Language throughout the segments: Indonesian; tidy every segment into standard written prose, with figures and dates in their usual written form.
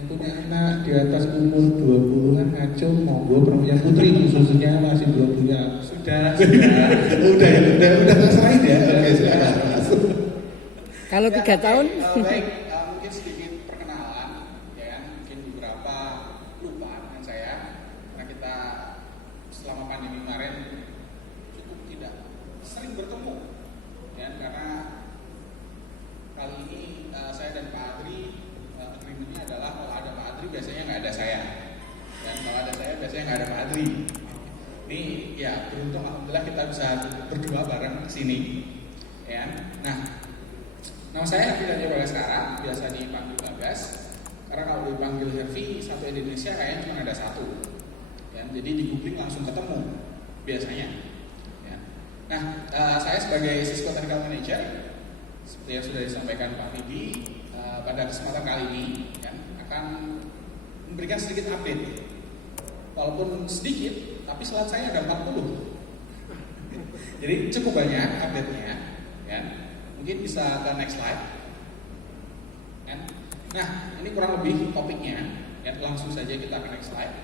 Yang punya anak di atas umur 20-an ngaco, monggo. Yang putri khususnya masih belum punya. Sudah. udah ngerasain ya. Oke, silakan. Kalau 3 tahun? Baik, mungkin sedikit perkenalan, ya, mungkin beberapa lupa dengan saya, karena kita selama pandemi kemarin cukup tidak sering bertemu, ya, karena kali ini saya dan Pak Adri agreementnya adalah kalau ada Pak Adri biasanya nggak ada saya, dan kalau ada saya biasanya nggak ada Pak Adri. Ini ya beruntung alhamdulillah kita bisa berdua bareng kesini, ya. Nah, nama saya Hervi Daniel Bagaskara, biasa dipanggil Bagas. Karena kalau dipanggil Hervi, satu Indonesia kayaknya cuma ada satu, ya, jadi di googling langsung ketemu biasanya, ya. Nah, saya sebagai Cisco Technical Manager, seperti yang sudah disampaikan Pak Fidi, pada kesempatan kali ini, ya, akan memberikan sedikit update. Walaupun sedikit, tapi slide saya ada 40. Jadi cukup banyak update-nya, ya. Mungkin bisa ke next slide. Nah, ini kurang lebih topiknya, ya. Langsung saja kita ke next slide.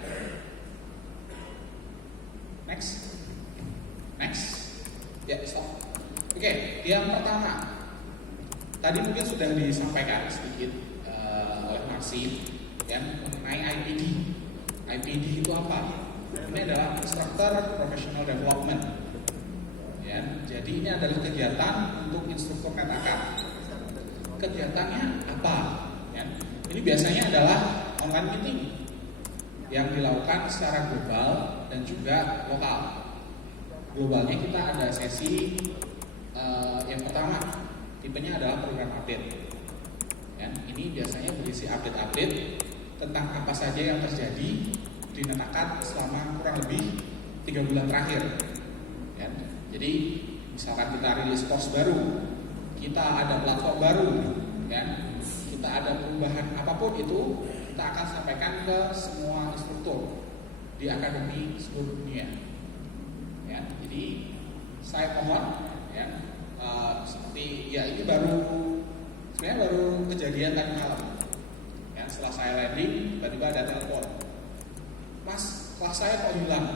Next. Ya, stop. Oke, yang pertama. Tadi mungkin sudah disampaikan sedikit oleh Marsi, ya, mengenai IPD. IPD itu apa? Ini adalah Instructor Professional Development. Ya, jadi ini adalah kegiatan untuk instruktur NetAkar. Kegiatannya apa? Ya, ini biasanya adalah online meeting yang dilakukan secara global dan juga lokal. Globalnya kita ada sesi yang pertama, tipenya adalah program update. Ya, ini biasanya berisi update-update tentang apa saja yang terjadi di NetAkar selama kurang lebih 3 bulan terakhir. Ya, jadi misalkan kita rilis course baru, kita ada platform baru, ya, kita ada perubahan apapun itu, kita akan sampaikan ke semua instruktur di akademi seluruh dunia. Ya, jadi saya mohon, ya, seperti ya ini sebenarnya baru kejadian tadi malam. Ya, setelah saya landing, tiba-tiba ada telepon, Mas, kelas saya kok hilang?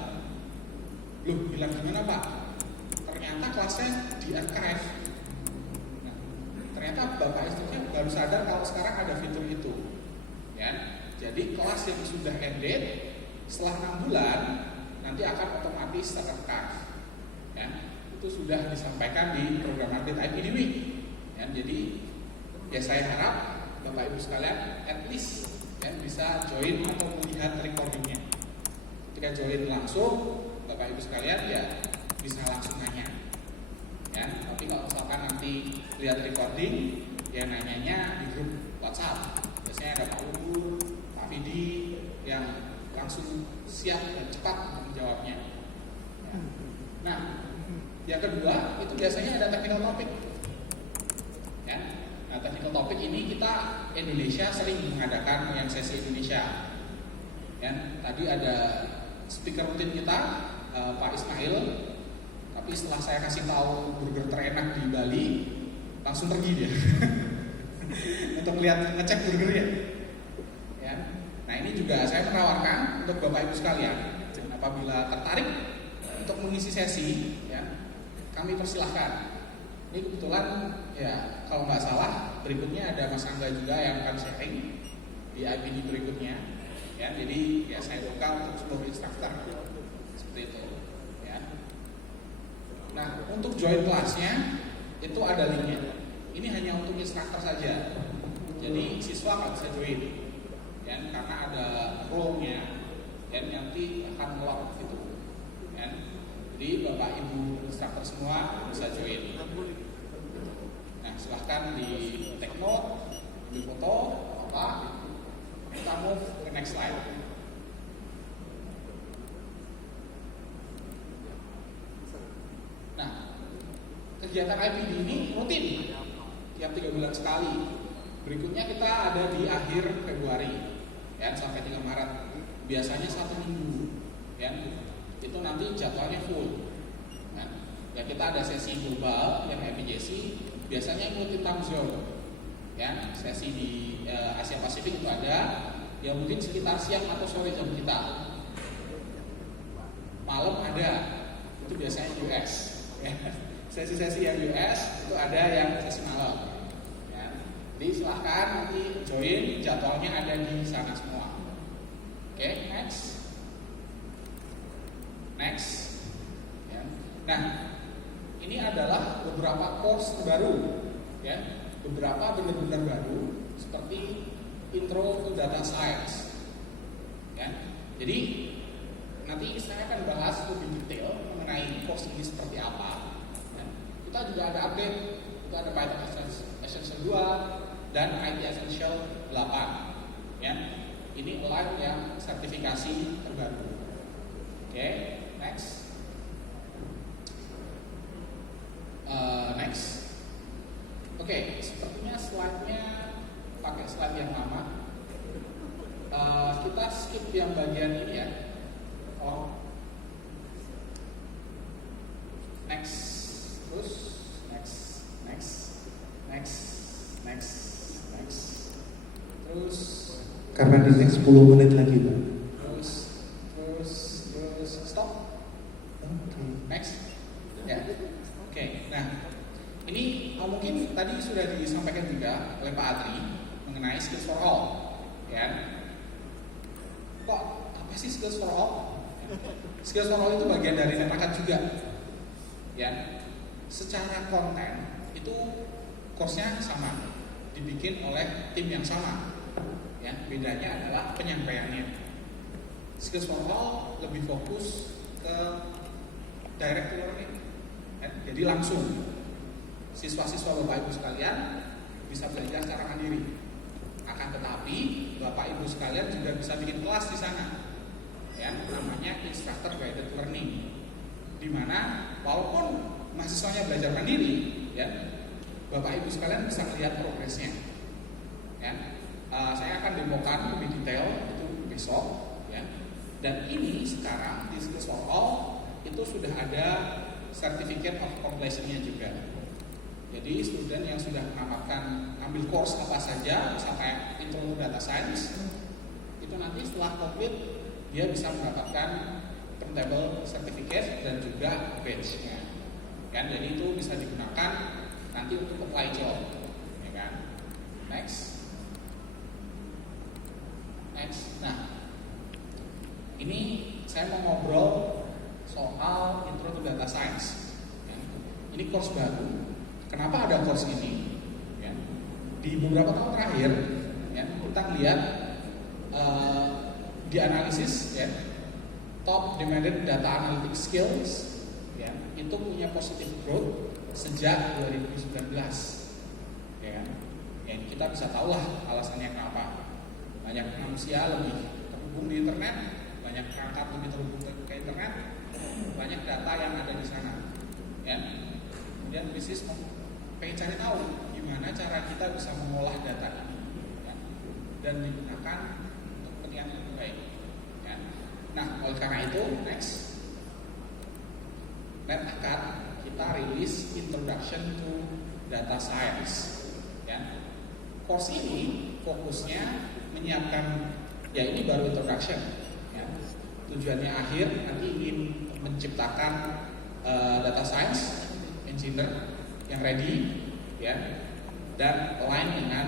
Loh, hilang gimana Pak? Ternyata kelasnya di archive. Nah, ternyata Bapak instrukturnya baru sadar kalau sekarang ada fitur itu, ya. Jadi kelas yang sudah ended setelah 6 bulan nanti akan otomatis terarchive, ya. Itu sudah disampaikan di program update IPD Week, ya. Jadi ya saya harap Bapak Ibu sekalian at least, ya, bisa join atau melihat recordingnya. Ketika join langsung, Bapak Ibu sekalian ya bisa langsung nanya, ya. Tapi kalau misalkan nanti lihat recording, ya nanyanya di grup WhatsApp. Biasanya ada Pak Luhur, Pak Fidi yang langsung siap dan cepat untuk menjawabnya. Ya. Nah, yang kedua itu biasanya ada technical topic, ya. Nah, technical topic ini kita Indonesia sering mengadakan yang sesi Indonesia, ya. Tadi ada speaker rutin kita, Pak Ismail, tapi setelah saya kasih tahu burger terenak di Bali, langsung pergi dia untuk ngecek burgernya, ya. Nah, ini juga saya menawarkan untuk Bapak Ibu sekalian, apabila tertarik untuk mengisi sesi, ya, kami persilahkan. Ini kebetulan ya kalau nggak salah berikutnya ada Mas Angga juga yang akan sharing di IPD berikutnya, ya. Jadi ya saya buka untuk seluruh instruktur seperti itu, ya. Nah, untuk join kelasnya itu ada linknya. Ini hanya untuk instruktur saja. Jadi siswa nggak bisa join, ya, karena ada role-nya, dan nanti akan lock gitu, ya. Jadi Bapak Ibu instruktur semua bisa join. Nah, silahkan di take note, di foto, apa. Kita move ke next slide. Nah, kegiatan IPD ini rutin, tiap 3 bulan sekali. Berikutnya kita ada di akhir Februari, ya, sampai 3 Maret. Biasanya 1 minggu, ya. Itu nanti jadwalnya full. Nah, ya kita ada sesi global yang IPJC, biasanya multi time zone, ya. Sesi di Asia Pasifik itu ada, ya mungkin sekitar siang atau sore jam kita. Malam ada, itu biasanya US. Ya. Sesi-sesi yang US itu ada yang sesi malam. Ya. Jadi silahkan nanti join, jadwalnya ada di sana semua. Oke, next. Ya. Nah, ini adalah beberapa course terbaru, ya, beberapa benar-benar baru seperti Intro to Data Science. Ya. Jadi nanti saya akan bahas lebih detail mengenai course ini seperti apa. Ya. Kita juga ada update, itu ada Python Essential 2 dan IT Essential 8. Ya. Ini align yang sertifikasi terbaru. Oke, next. Oke, sepertinya slide-nya pakai slide yang lama. Kita skip yang bagian ini ya. Oh, next, terus next, terus. Karena di next 10 menit lagi, Pak. Terus stop. Oke. Next. Ya. Oke. Nah, ini mungkin tadi sudah disampaikan juga oleh Pak Adri mengenai skills for all. Ya. Kok apa sih skills for all? Skills for all itu bagian dari Netakat juga. Ya. Secara konten itu course-nya sama, dibikin oleh tim yang sama. Ya, bedanya adalah penyampaiannya. Skills for all lebih fokus ke direct learning. Ya, jadi langsung siswa-siswa Bapak Ibu sekalian bisa belajar secara mandiri. Akan tetapi Bapak Ibu sekalian juga bisa bikin kelas di sana. Ya, namanya instructor guided learning. Di mana walaupun mahasiswanya belajar mandiri, ya, Bapak Ibu sekalian bisa melihat progresnya. Ya. Saya akan demokan lebih detail itu besok, ya. Dan ini sekarang di Skills for All itu sudah ada Certificate of Completion-nya juga. Jadi student yang sudah menamatkan ambil course apa saja, misalnya Intro to Data Science, itu nanti setelah komplit dia bisa mendapatkan printable certificate dan juga badge-nya. Kan, jadi itu bisa digunakan nanti untuk apply job, ya kan? Next. Nah, ini saya mau ngobrol soal Intro to Data Science. Ya. Ini course baru. Kenapa ada course ini? Ya. Di beberapa tahun terakhir, ya, kita lihat di analisis, ya, top demanded data analytics skills, ya, itu punya positive growth sejak 2019. Ya, ya, kita bisa tahu lah alasannya kenapa. Banyak manusia lebih terhubung di internet, banyak perangkat lebih terhubung ke internet, banyak data yang ada di sana. Ya. Kemudian bisnis pengen cari tahu gimana cara kita bisa mengolah data ini, ya, dan digunakan untuk kepentingan yang lebih baik. Ya. Nah, oleh karena itu, next, Netakat kita rilis Introduction to Data Science. Ya. Course ini fokusnya menyiapkan, ya ini baru introduction, ya. Tujuannya akhir nanti ingin menciptakan data science engineer yang ready, ya, dan align dengan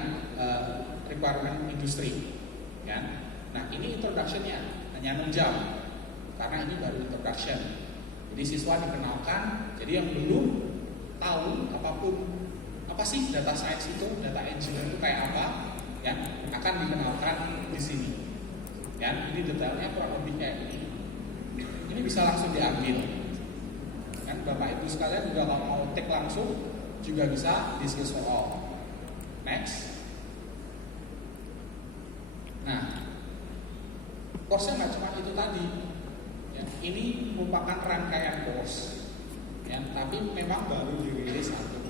requirement industri, ya. Nah, ini introductionnya hanya 6 jam karena ini baru introduction. Jadi siswa dikenalkan, jadi yang belum tahu apapun apa sih data science itu, data engineer itu kayak apa, ya, akan dikenalkan di sini. Ya, ini detailnya kurang lebih kayak ini. Ini bisa langsung diambil. Kan Bapak Ibu sekalian juga kalau mau take langsung juga bisa di Skills for All. Next. Nah, course-nya nggak cuma itu tadi. Ya, ini merupakan rangkaian course. Ya, tapi memang baru dirilis satu.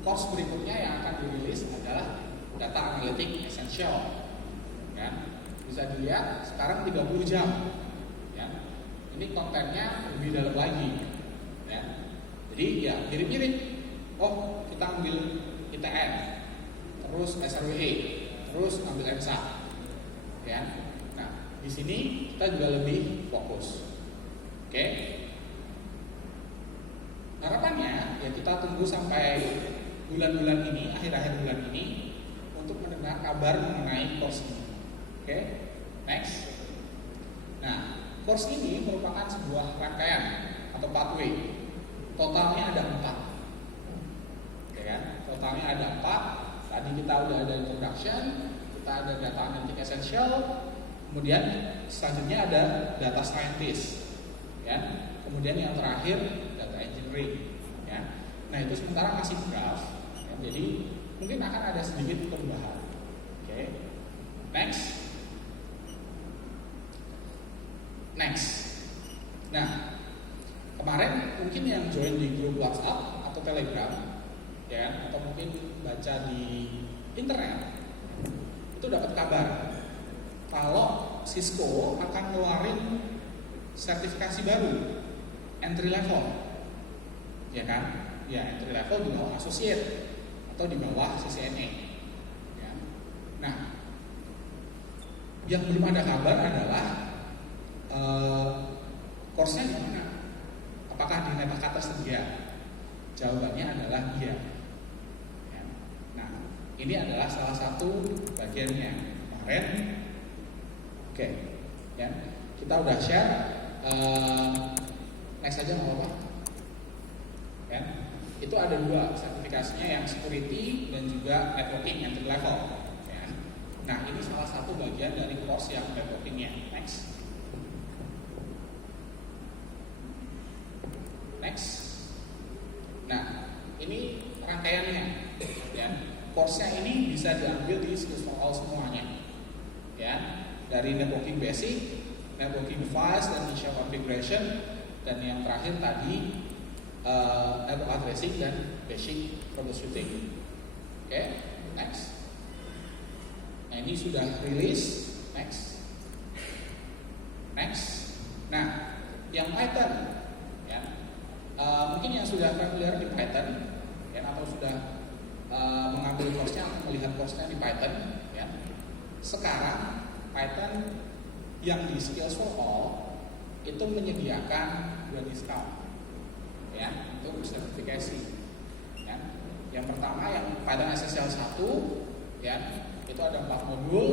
Course berikutnya yang akan dirilis adalah Data Analytics Essential. Ya, bisa dilihat sekarang 30 jam. Ya, ini kontennya lebih dalam lagi. Ya, jadi ya mirip-mirip. Oh, kita ambil ITN, terus SRWE, terus ambil EMSA. ya. Nah, di sini kita juga lebih fokus. Oke. Harapannya ya kita tunggu sampai bulan-bulan ini, akhir-akhir bulan ini untuk mendengar kabar mengenai course ini. Oke. Next. Nah, course ini merupakan sebuah rangkaian atau pathway. Totalnya ada 4. Oke kan? Totalnya ada 4. Tadi kita udah ada introduction, kita ada data analytic essential, kemudian selanjutnya ada data scientist, ya. Kemudian yang terakhir data engineering, ya. Nah itu sementara masih draft, ya. Jadi mungkin akan ada sedikit perubahan. Oke. Next. Nah kemarin mungkin yang join di grup WhatsApp atau Telegram, ya, atau mungkin baca di internet itu dapat kabar kalau Cisco akan ngeluarin sertifikasi baru entry level, ya kan? Ya entry level di bawah associate atau di bawah CCNA, ya. Nah, yang belum ada kabar adalah course-nya di mana? Apakah di Netaka tersedia? Jawabannya adalah iya. Ya. Nah, ini adalah salah satu bagiannya kemarin. Oke, ya. Kita udah share. Next aja nggak apa-apa. Ya. Itu ada 2 sertifikasinya, yang security dan juga networking entry level. Ya. Nah, ini salah satu bagian dari course yang networkingnya. Next. Nah, ini rangkaiannya, ya. Course-nya ini bisa diambil di Skills for All semuanya, ya. Dari networking basic, networking device dan initial configuration, dan yang terakhir tadi network addressing dan basic troubleshooting. Oke, next. Nah, ini sudah rilis. Next. Nah, yang Python, ya. Mungkin yang sudah familiar di Python, ya, atau sudah mengambil course-nya atau melihat course-nya di Python, ya. Sekarang Python yang di Skills for All itu menyediakan 2 diskon, ya, untuk sertifikasi, ya. Yang pertama yang Python Essential 1, ya, itu ada 4 modul,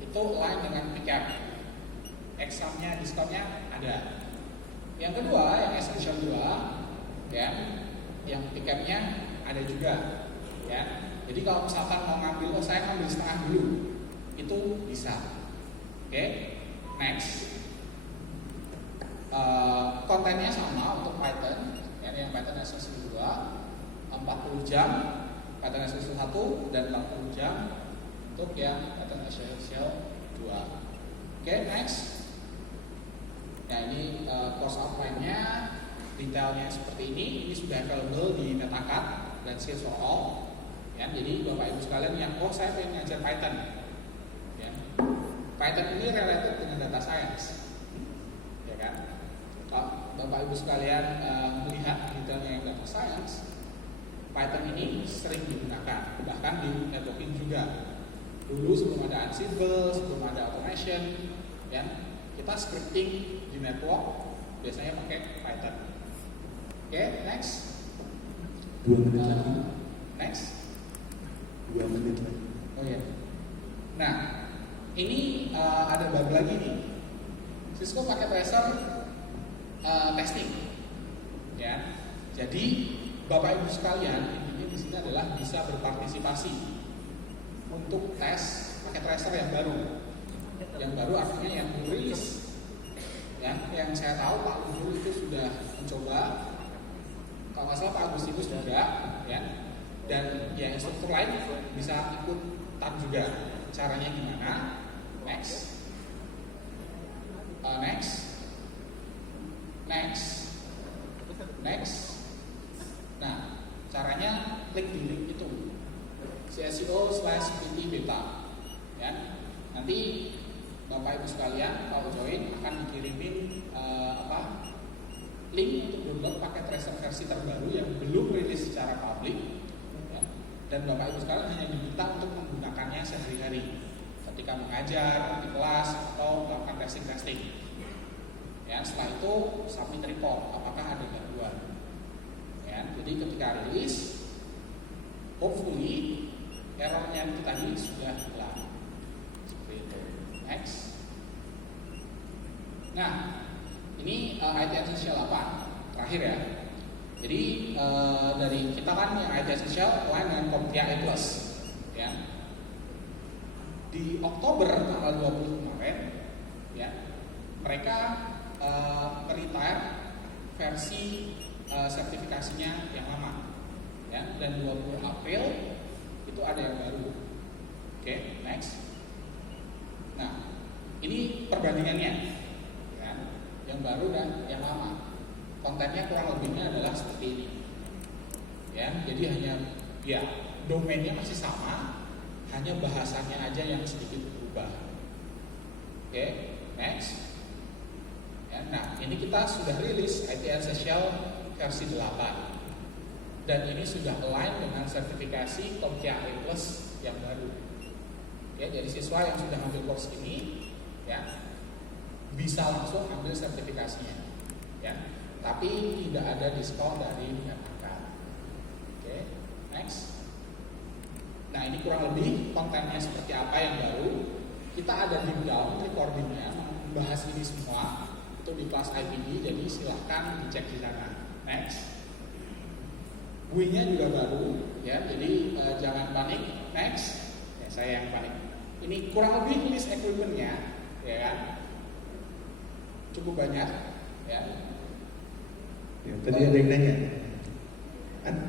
itu align dengan PCAP. Examnya, diskonnya ada. Yang kedua yang Essential 2, ya, yang PCAP-nya ada juga, ya. Jadi kalau misalkan mau ngambil, saya ngambil setengah dulu, itu bisa. Oke, next. Kontennya sama untuk Python, ya, yang Python Essential 2 40 jam, Python Essential 1 dan 40 jam untuk yang Python Essential 2. Oke, next. Nah, ini course outline-nya, detailnya seperti ini sudah available di Netacad dan Skills for All, ya. Jadi Bapak Ibu sekalian yang saya pengen ngajar Python, ya. Python ini related dengan data science, ya kan? Kalau Bapak Ibu sekalian melihat detailnya yang data science, Python ini sering digunakan, bahkan di networking juga. Dulu sebelum ada Ansible, sebelum ada automation, ya, kita scripting di network biasanya pakai Python. Oke, next. 2 menit lagi. Next. 2 menit lagi. Oh ya. Nah, ini ada bug lagi nih. Cisco pakai tracer testing, ya. Jadi Bapak Ibu sekalian, intinya di sini adalah bisa berpartisipasi untuk tes pakai tracer yang baru. Yang baru artinya yang rilis, ya. Yang saya tahu Pak Guru itu sudah mencoba, kalau nggak salah Pak Agustinus juga, ya. Dan ya instruktur lain bisa ikutan juga. Caranya gimana? Next. Next. Nah, caranya klik di link itu, CSEO/PT beta, ya. Nanti Bapak Ibu sekalian kalau join akan dikirimin link untuk download paket tracer versi terbaru yang belum rilis secara publik, ya. Dan Bapak Ibu sekalian hanya diminta untuk menggunakannya sehari-hari. Ketika ketika mengajar di kelas atau melakukan testing. Ya, setelah itu submit report apakah ada gangguan. Ya, jadi ketika rilis, hopefully errornya itu tadi sudah hilang. Seperti itu. Next. Nah, ini IT Essential 8 terakhir ya. Jadi dari kita kan yang IT Essential lain dengan CompTIA A+. Ya. Di Oktober tanggal 20 kemarin, ya, mereka retire versi sertifikasinya yang lama, ya, dan 20 April itu ada yang baru. Oke, next. Nah, ini perbandingannya, ya, yang baru dan yang lama. Kontennya kurang lebihnya adalah seperti ini, ya. Jadi hanya ya domainnya masih sama, hanya bahasanya aja yang sedikit berubah. Oke, next. Ya, nah, ini kita sudah rilis IT Essential versi 8 dan ini sudah align dengan sertifikasi CompTIA A+ yang baru. Ya, jadi siswa yang sudah ambil course ini, ya, bisa langsung ambil sertifikasinya, ya, tapi tidak ada diskon dari pihak. Oke, next. Nah, ini kurang lebih kontennya seperti apa yang baru. Kita ada deep down recordingnya membahas ini semua. Itu di kelas IPD, jadi silahkan dicek di sana. Next. UI-nya juga baru, ya, jadi jangan panik. Next. Ya, saya yang panik. Ini kurang lebih list equipment-nya, ya kan? Cukup banyak, ya. Ya, tadi ada yang nanya.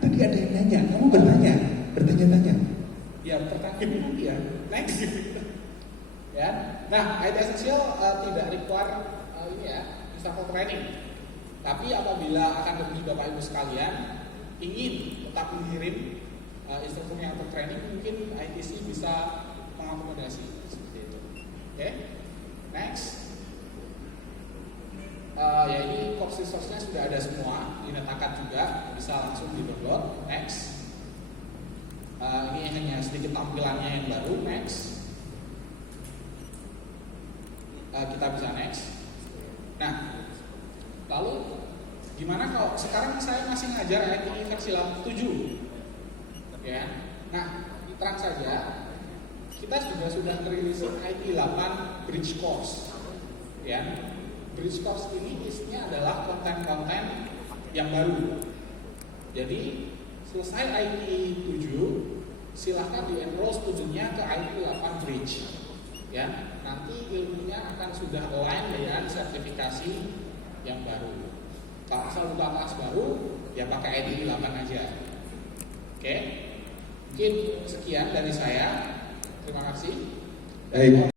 Tadi ada yang nanya, kamu bertanya-tanya. Ya, pertanyaan nanti ya. Next. Ya. Nah, IT Essential tidak require ini ya, instructor training. Tapi apabila akan lebih Bapak Ibu sekalian ingin tetap mengirim instruktur yang tertraining, mungkin ITC bisa mengakomodasi seperti itu. Oke, next. Ya, ini course resource-nya sudah ada semua, diletakkan juga, bisa langsung di-download. Next. Ini hanya sedikit tampilannya yang baru. Next. Kita bisa next. Nah, lalu gimana kalau sekarang saya masih ngajar IT versi 7? Ya. Nah, terang saja kita juga sudah merilisin IT 8 Bridge Course. Ya. Bridge Course ini isinya adalah konten-konten yang baru. Jadi, selesai IT 7, silahkan di-enroll studinya ke IT 8 Bridge. Ya, nanti ilmunya akan sudah align dengan sertifikasi yang baru. Kalau asal buka kelas baru, ya pakai ID 8 aja. Oke, mungkin sekian dari saya. Terima kasih. Baik.